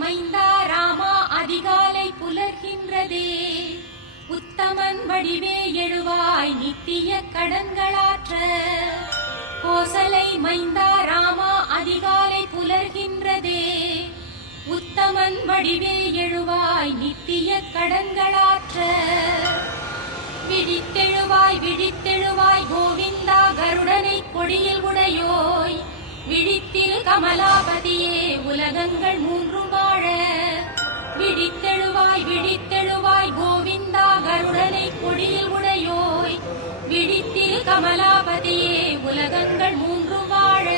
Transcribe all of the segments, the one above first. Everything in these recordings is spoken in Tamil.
மைந்தா ராமா அதிகாலை புலர்கின்றதே. உத்தமன் வடிவே எழுவாய் நித்திய கடன்களாற்ற. கோசலை மைந்தா ராமா அதிகாலை புலர்கின்றதே. உத்தமன் வடிவே எழுவாய் நித்திய கடன்களாற்ற. விழித்தெழுவாய் விழித்தெழுவாய் கோவிந்தா கருடனை கொடியில் உடையோய். விழித்திரு கமலாபதியே உலகங்கள் மூன்றும் வாழ. விழித்தெழுவாய் விழித்தெழுவாய் கோவிந்தா கருடனை கொடியில் உடையோய். விழித்திரு கமலாபதியே உலகங்கள் மூன்றும் வாழ.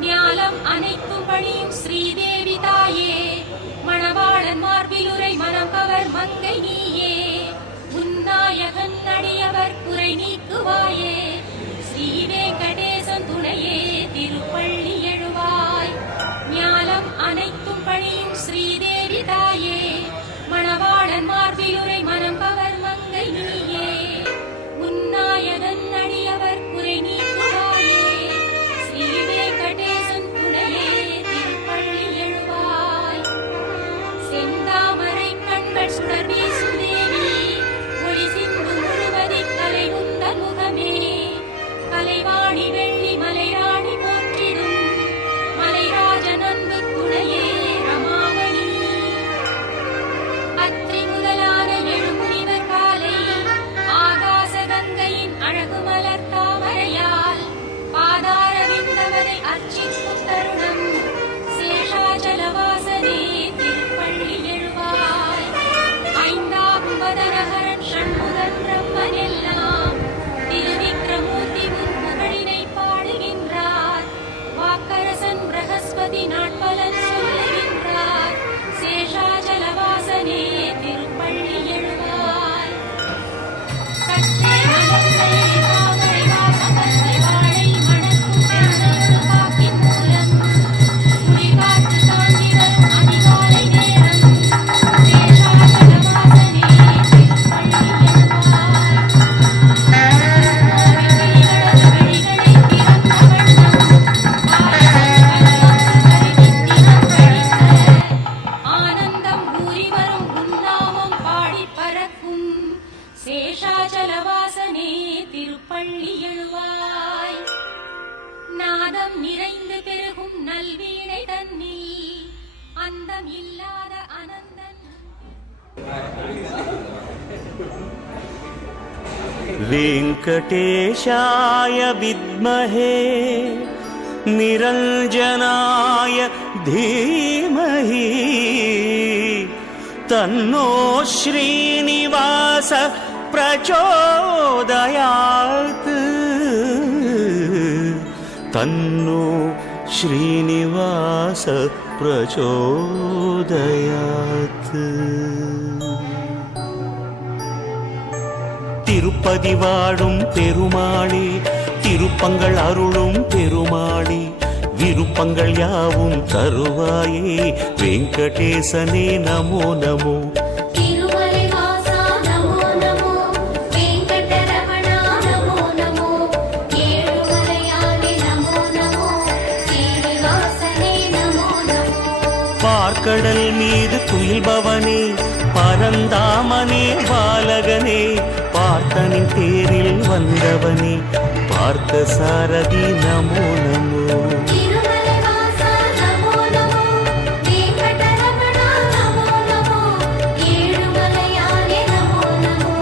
ஞாலம் அனைத்தும் பணியும் ஸ்ரீதேவி தாயே. மணவாளன் மார்பிலுரை மனம் கவர் மங்கை நீயே. உன்னாயகன் அடியவர் குறை நீக்குவாயே. ஸ்ரீ வெங்கடேசன் துணையே திருப்பள்ளி எழுவாய். ஞாலம் அனைத்தும் பணியும் ஸ்ரீதேவி தாயே. மணவாளன் மார்பிலுரை மனம் கவர் மங்கை நீயே. உன்னாயகன் அடியவர் குறை நீக்குவாயே. ஸ்ரீ வெங்கடேசன் துணையே திருப்பள்ளி எழுவாய். செந்தாமரை கண்கள் சுடர் வீசும் தேவி. ஒளி சிந்து முழுவதி கலை உந்தன் முகமே. கலைவாணி வெள்ளி மலைராணி போற்றிடும். மலைராஜன் அன்பு துணையே ரமாமணி. அத்திரி முதலான எழுமுனிவர் காலை. ஆகாச கங்கையின் அழகு மலர் தாமரையால். பாதார விந்தவரை அர்ச்சிக்கும் தருணம். சேஷாச்சலவாசனே திருப்பள்ளி எழுவாய். ஐந்தாகும் வதனஹரன் ஷண்முகன் பிரம்மன் எல்லாம். திருவிக்ரமூர்த்தி உன் புகழினை பாடுகின்றார். வாக்கரசன் பிரகஸ்பதி நாட்பலன் சொல்லுகின்றார். சேஷாச்சலவாசனே திருப்பள்ளி எழுவாய். சற்றே மலர்ந்தலை தாமரை வாசமத்தை வாழை மணக்கும் பெண்ணு பாக்கின் மூலம். குளிர்காற்று தாண்டி வரும் அதிகாலை நேரம். சேஷாச்சலவாசனே திருப்பள்ளி எழுவாய். ஆனந்தம் கூறி வரும் உன்னாமம் பாடி பறக்கும். சேஷாச்சலவாசனே திருப்பள்ளி எழுவாய். நாதம் நிறைந்து பெருகும் நல்வீணை தன்னில். அந்தம் இல்லாத அனந்தன். वेङ्कटेशाय विद्महे निरञ्जनाय धीमहि तन्नो श्रीनिवास प्रचोदयात्. तन्नो श्रीनिवास प्रचोदयात्. திருப்பதி வாழும் பெருமாளே. திருப்பங்கள் அருளும் பெருமாளே. விருப்பங்கள் யாவும் தருவாயே. வெங்கடேசனே நமோ நமோ. திருமலை வாசா நமோ நமோ. வெங்கடரமணா நமோ நமோ. ஏழுமலையானே நமோ நமோ. சீனிவாசனே நமோ நமோ. பார்க்கடல் மீது துயில்பவனே. பரந்தாமனே பாலகனே. பார்த்தனின் தேரில் வந்தவனே. பார்த்த சாரதி நமோ நமோ. திருமலை வாசா நமோ நமோ. வெங்கடரமணா நமோ நமோ. ஏழுமலையானே நமோ நமோ.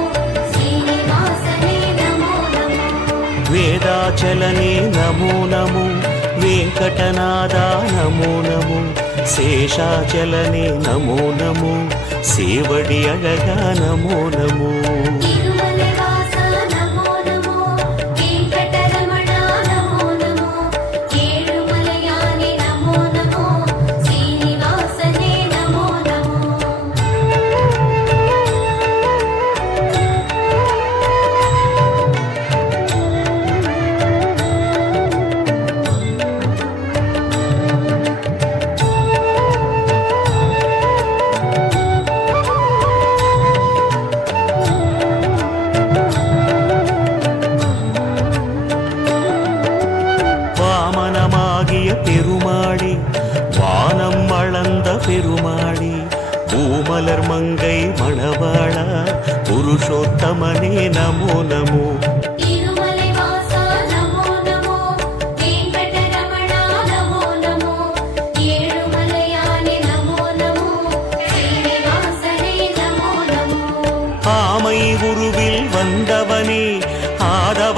சீனிவாசனே நமோ நமோ. வேதாச்சலனே நமோ நமோ. வெங்கடநாதா நமோ நமோ. சேஷாச்சலனே நமோ நமோ. சேவடி அழகா நமோ நமோ. திருமலை வாசா நமோ நமோ. வெங்கடரமணா நமோ நமோ. ஏழுமலையானே நமோ நமோ. சீனிவாசனே நமோ நமோ.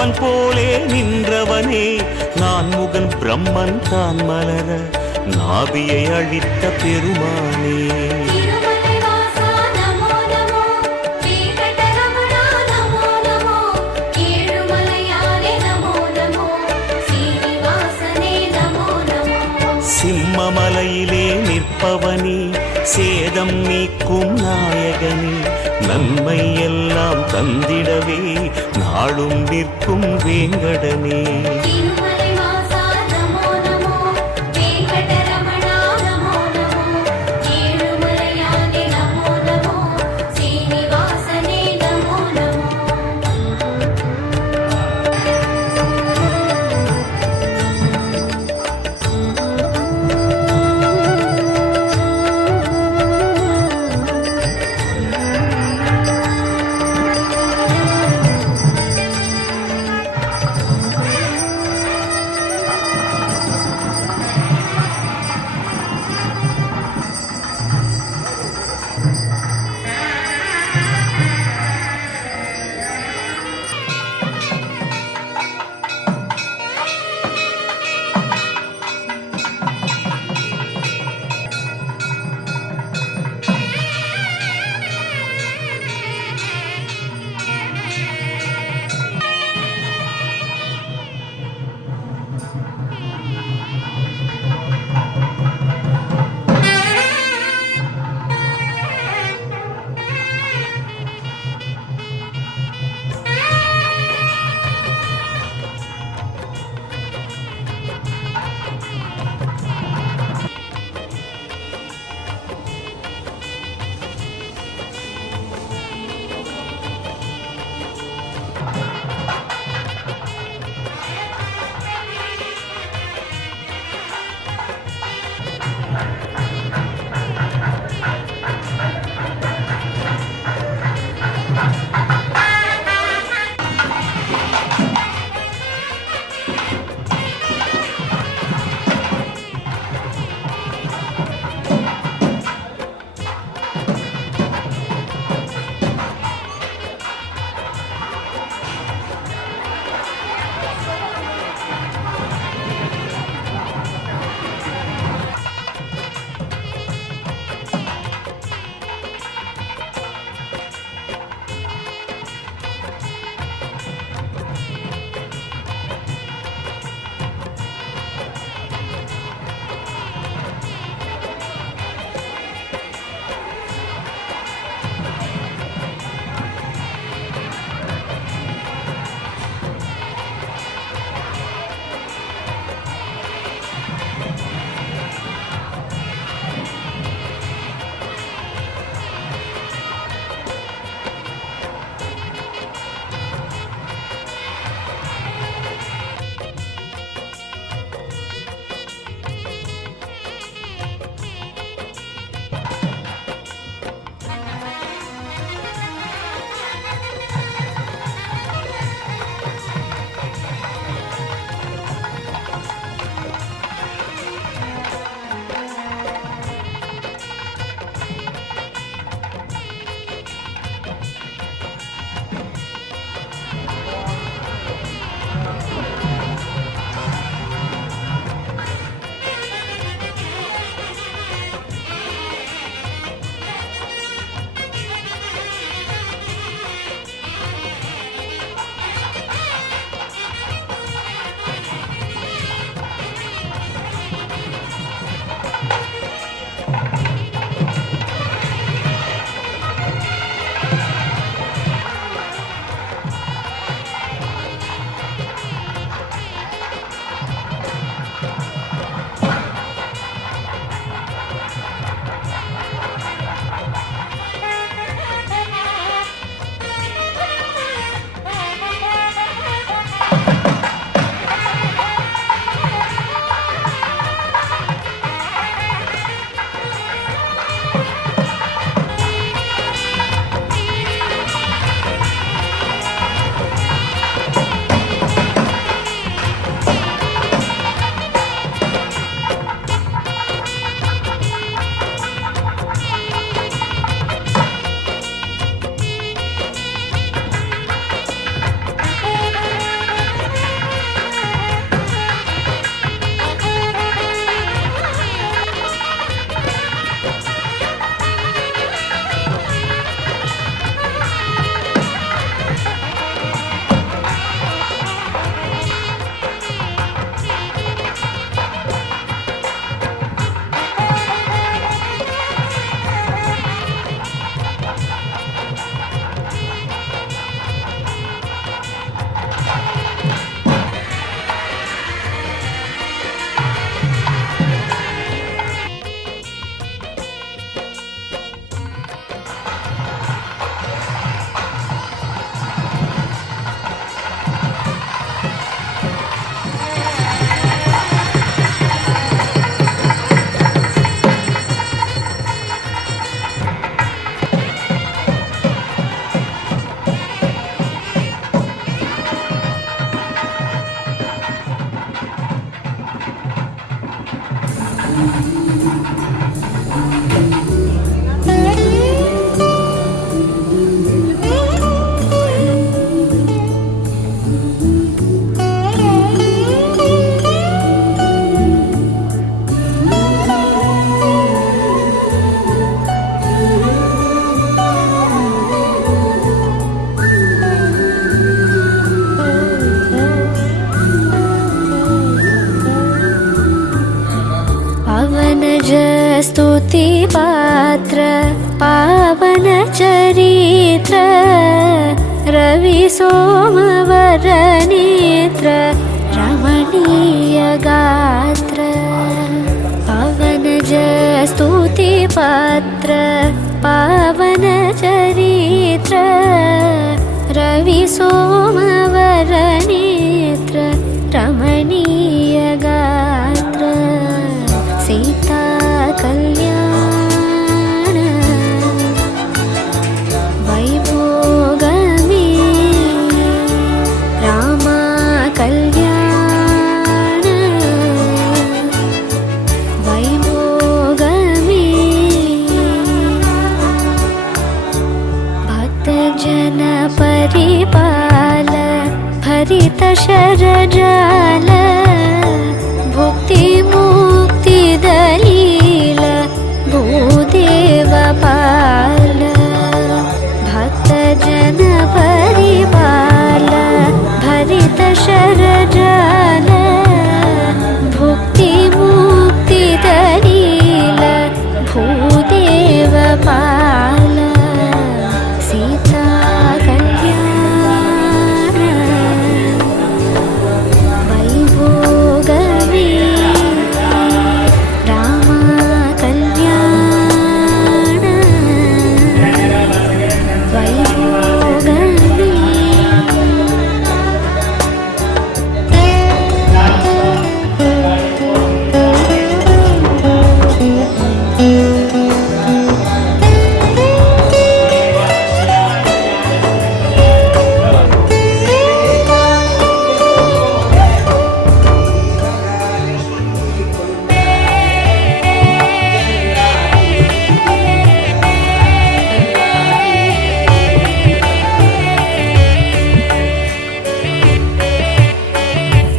அவன் போலே நின்றவனே நான் முகன் பிரம்மன் தான் மலர நாபியை அழித்த பெருமானே. திருமலை வாசா நமோ நமோ, வெங்கடரமணா நமோ நமோ, ஏழுமலையானே நமோ நமோ, சீனிவாசனே நமோ நமோ. சிம்மமலையிலே நிற்பவனே சேதம் நீக்கும் நாயகனே நன்மை எல்லாம் தந்திடவே நாளும் நிற்கும் வேங்கடனே. திருமலை வாசா நமோ நமோ, வெங்கடரமணா நமோ நமோ, ஏழுமலையானே நமோ நமோ, சீனிவாசனே நமோ நமோ. स्तुतिपात्र पावनचरित्र रविसोमवरनेत्र रमणीयगात्र पवनज स्तुतिपात्र पावनचरित्र रविसोमवरनेत्र रमणीयगात्र सीता कल्याण वैभोगमे रामा कल्याण वैभोगमे भक्तजन परिपाल भरित शरजाल भुक्ति मुक्ति दलील भूदेव पाल भक्तजन परिपाल भरित शरजाल भुक्ति मुक्ति दलील भूदेव पाल सीता कल्याण वैभोगमे रामा कल्याण वैभोगमे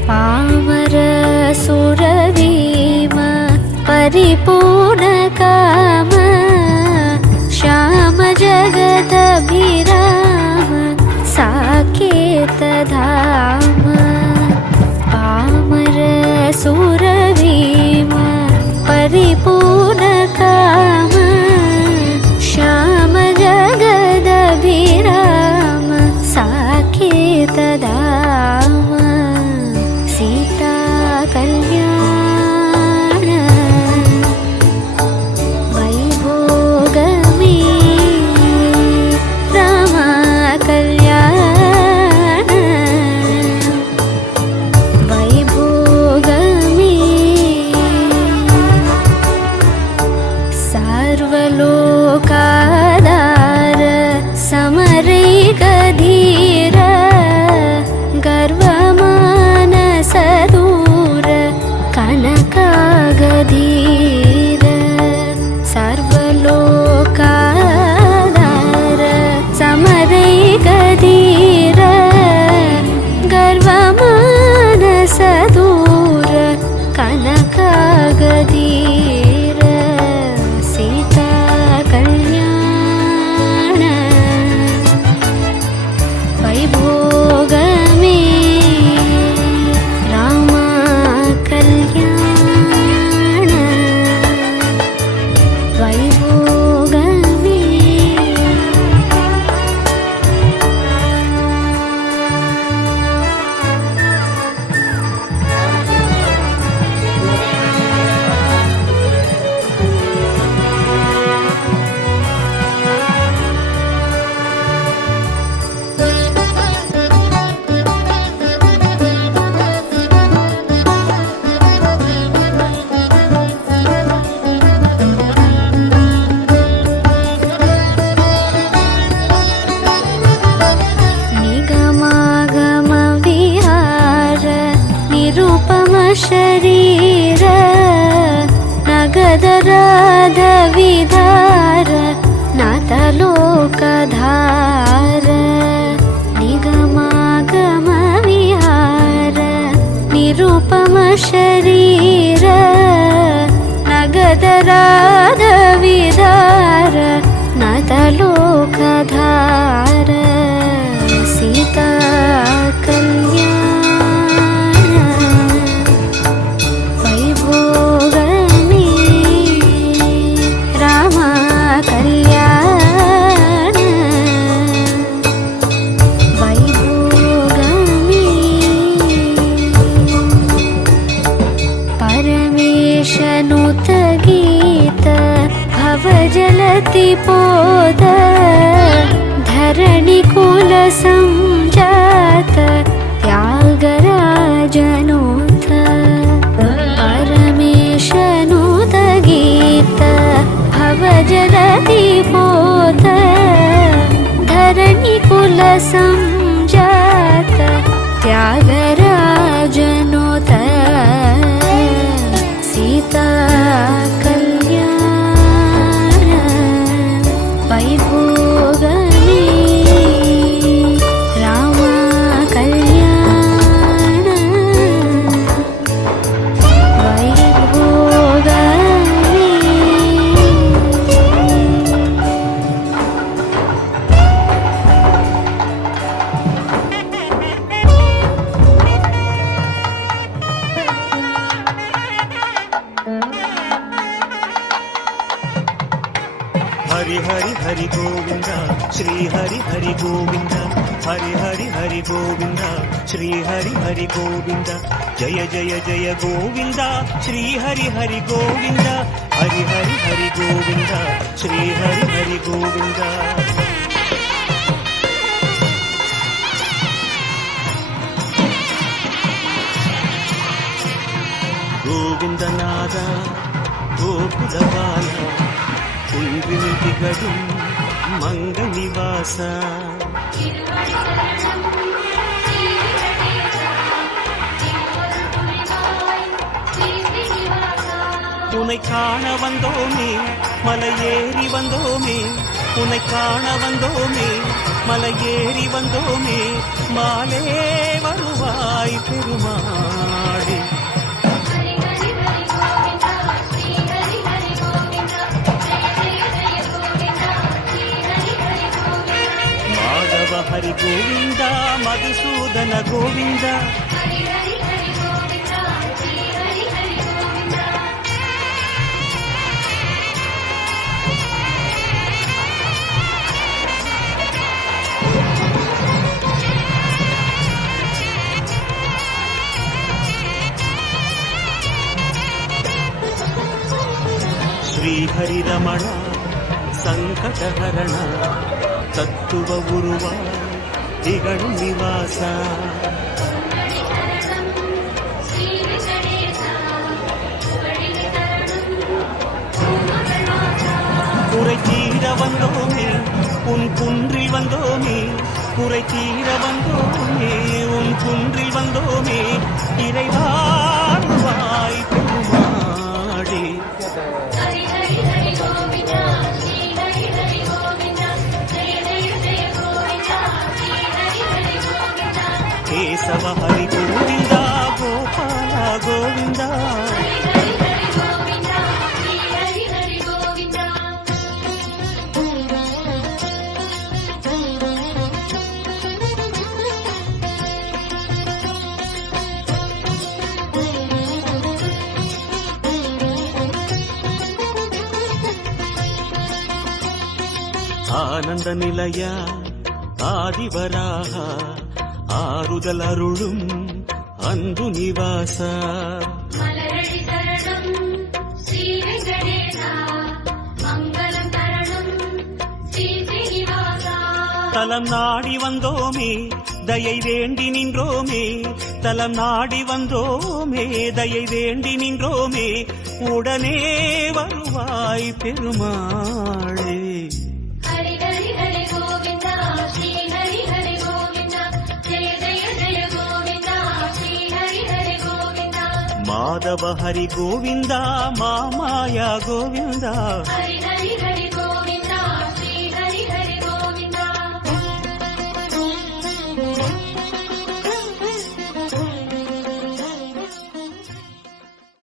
पामर सुरवीम परिपूर्णकाम श्याम जगदभिराम साकेतधाम पामर सुरवीम परिपूर्णकाम श्याम जगदभिराम साकेतधाम सीता कल्याण वैभोगमे रामा कल्याण वैभोगमे सर्वलोकाधार समरैकधीर गर्वमानसदूर कनकागधीर सर्वलोकाधार समरैकधीर गर्वमानसदूर कनकागधीर सीता कल्याण वैभोगमे रामा कल्याण वैभोगमे निगमागम विहार निरुपम शरीर नगदराध विधार नाथलोकधार निगमागम विहार निरुपम शरीर नगदराध विधार नाथलोकधार सीता कल्याण वैभोगमे रतिपोद धरणिकुल संजात त्यागराजनुत परमेशनुत गीत भवजलतिपोद धरणिकुल संजात त्यागराजनुत सीता कल्याण वैभोगमे राम कल्याण वैभोगमे हरि हरि हरि गोविंद श्री हरि हरि गोविंद हरि हरि हरि गोविंद श्री हरि हरि गोविंद जय जय जय गोविंद श्री हरि हरि गोविंद हरि हरि हरि गोविंद श्री हरि हरि गोविंद गोविंदनाद गोकुलबाल कुंद्रिनि तिगडुं मंगनिवास உன்னை காண வந்தோமே மலையேறி வந்தோமே உன்னை காண வந்தோமே மலையேறி வந்தோமே மாலே வருவாய் பெருமாளே மாதவ ஹரி கோவிந்த மதுசூதன கோவிந்த श्री हरि रमण संकटहरण तत्व उरुवा दिगणु निवास कुறை தீர வந்தோமே உன் குன்றில் வந்தோமே குறை தீர வந்தோமே உன் குன்றில் வந்தோமே இறைவாய் பெருமாளே केशव हरि गोविंद गोपाल गोविंद आनंद निलय आदिवराह ஆறுதல் அருளும் அன்பு நிவாச தலம் நாடி வந்தோமே தயை வேண்டி நின்றோமே தலம் நாடி வந்தோமே தயை வேண்டி நின்றோமே உடனே வருவாய் பெருமாளே माधव हरि गोविंदा मामाया गोविंदा हरि हरि हरि